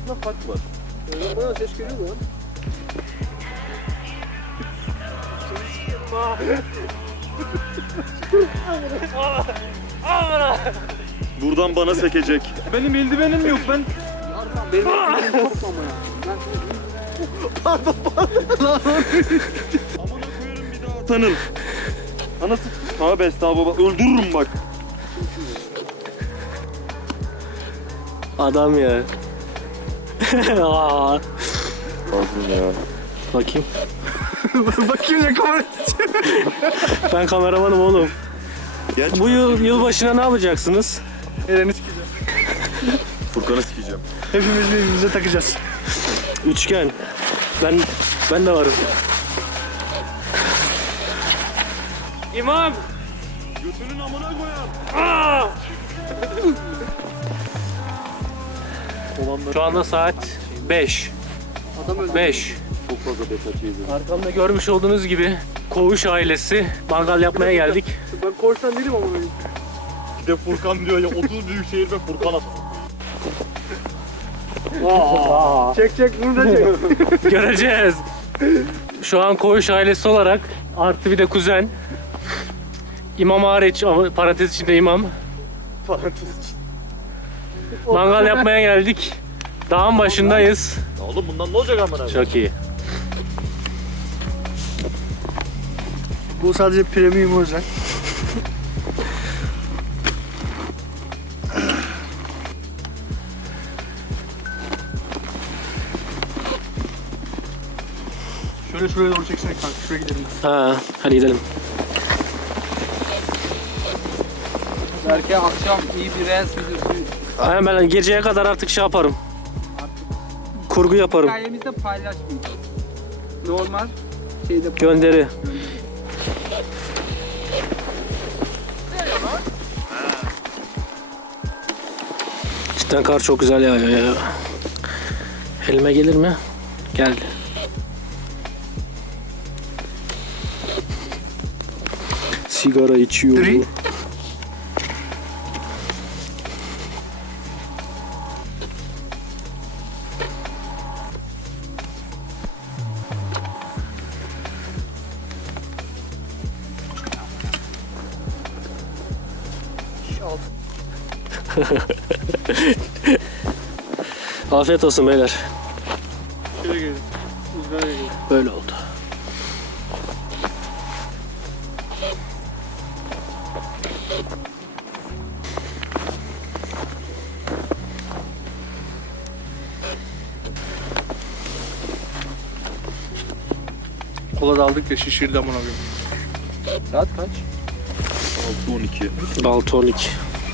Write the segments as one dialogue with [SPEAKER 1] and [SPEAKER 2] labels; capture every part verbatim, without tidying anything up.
[SPEAKER 1] arasında fark var.
[SPEAKER 2] Öyle bayağı ses geliyor lan.
[SPEAKER 1] Buradan bana sekecek.
[SPEAKER 3] Benim eldivenim yok ben.
[SPEAKER 2] Benim elim çok ama ya. Ben
[SPEAKER 1] Amına koyarım bir daha. Tanın. Anası. Tövbe estağfurullah. Öldürürüm bak.
[SPEAKER 4] Adam ya. Aa.
[SPEAKER 1] Lazım ya.
[SPEAKER 4] Bakayım.
[SPEAKER 3] Bakayım ne kamera.
[SPEAKER 4] Ben kameramanım oğlum.
[SPEAKER 1] Geç.
[SPEAKER 4] Bu yıl yılbaşına ne yapacaksınız?
[SPEAKER 3] Eren'i sikeceğim.
[SPEAKER 1] Furkan'ı sikeceğim.
[SPEAKER 3] Hepimiz birbirimize takacağız.
[SPEAKER 4] Üçgen. Ben ben de varım. İmam.
[SPEAKER 1] Götünün amına koyar.
[SPEAKER 4] Şu anda saat beş.
[SPEAKER 2] adam öldü.
[SPEAKER 4] beş.
[SPEAKER 1] Çok fazla besaç yedim.
[SPEAKER 4] Arkamda görmüş olduğunuz gibi Koğuş ailesi mangal yapmaya geldik.
[SPEAKER 2] Ben korsan değilim ama benim.
[SPEAKER 1] Bir de Furkan diyor ya otuz büyük şehir ve Furkan at.
[SPEAKER 2] Çek çek bunu da çek.
[SPEAKER 4] Göreceğiz. Şu an Koğuş ailesi olarak artı bir de kuzen. İmam hariç ama parantez içinde imam.
[SPEAKER 1] Parantez.
[SPEAKER 4] Mangal yapmaya geldik. Dağın başındayız.
[SPEAKER 1] Ya oğlum bundan ne olacak amına?
[SPEAKER 4] Çok iyi.
[SPEAKER 3] Bu sadece premium özel. Şöyle şuraya doğru çeksene kanka. Şuraya gidelim.
[SPEAKER 4] Ha, hadi gidelim.
[SPEAKER 2] Belki akşam iyi bir reels videosu.
[SPEAKER 4] Aynen ben geceye kadar artık şey yaparım. Kurgu yaparım.
[SPEAKER 2] Hikayemizde paylaşmayacağız. Normal şeyde
[SPEAKER 4] Gönderi. Cidden kar çok güzel yağıyor ya. Elime gelir mi? Geldi. Sigara içiyor.
[SPEAKER 3] Dri.
[SPEAKER 4] Afiyet olsun beyler.
[SPEAKER 3] Şöyle gelin. Rüzgara gelin.
[SPEAKER 4] Böyle oldu.
[SPEAKER 3] Kola da aldık ya şişirdi amına koyayım.
[SPEAKER 2] saat kaç?
[SPEAKER 1] altı on iki.
[SPEAKER 4] altı on iki.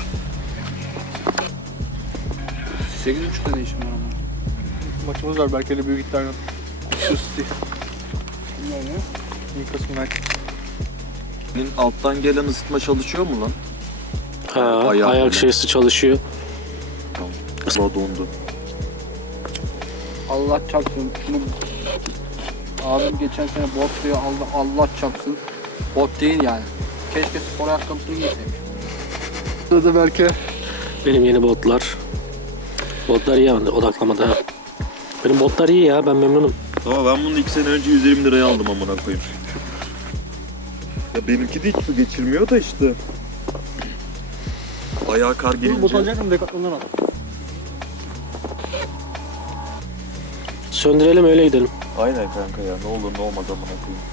[SPEAKER 2] sekiz buçukta ne işim var ama.
[SPEAKER 3] Maçımız var Berke'yle büyük iddiayla. Şu City.
[SPEAKER 2] Bunlar ne?
[SPEAKER 3] Newcastle United.
[SPEAKER 1] Senin alttan gelen ısıtma çalışıyor mu lan?
[SPEAKER 4] Ha,
[SPEAKER 1] Ayağı
[SPEAKER 4] ayak
[SPEAKER 1] böyle.
[SPEAKER 4] şeysi çalışıyor.
[SPEAKER 1] Tamam. Allah dondu.
[SPEAKER 2] Allah çarpsın. Şunu abim geçen sene bot diye aldı. Allah çarpsın. Bot değil yani. Keşke spor ayakkabısını giyseymiş.
[SPEAKER 3] Burada Berke.
[SPEAKER 4] Benim yeni botlar. Botlar iyi yani odaklamada. Benim botlar iyi ya, ben memnunum.
[SPEAKER 1] Ama ben bunu iki sene önce yüz yirmi liraya aldım amına koyayım. Ya benimki de hiç su geçirmiyor da işte. Ayağa kar
[SPEAKER 3] Dur bot
[SPEAKER 1] gelince.
[SPEAKER 3] alacaktım Decathlon'dan al.
[SPEAKER 4] Söndürelim öyle gidelim.
[SPEAKER 1] Aynen kanka ya ne olur ne olmaz amına koyayım.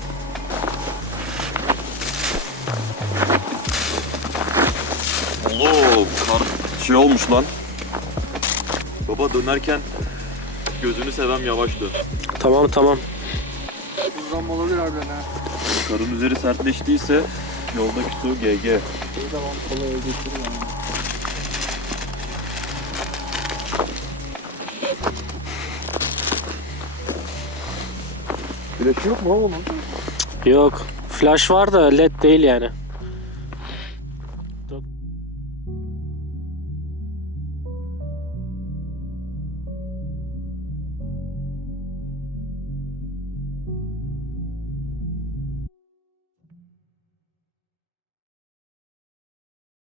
[SPEAKER 1] Allah kar şey olmuş lan. Baba dönerken gözünü sevem yavaş dön.
[SPEAKER 4] Tamam tamam.
[SPEAKER 2] Buzlanma olabilir harbiden ha.
[SPEAKER 1] Karın üzeri sertleştiyse yoldaki su G G.
[SPEAKER 2] Bir zaman kola evde içirim ama.
[SPEAKER 1] Flaşı yok mu oğlum?
[SPEAKER 4] Yok. Flash var da led değil yani.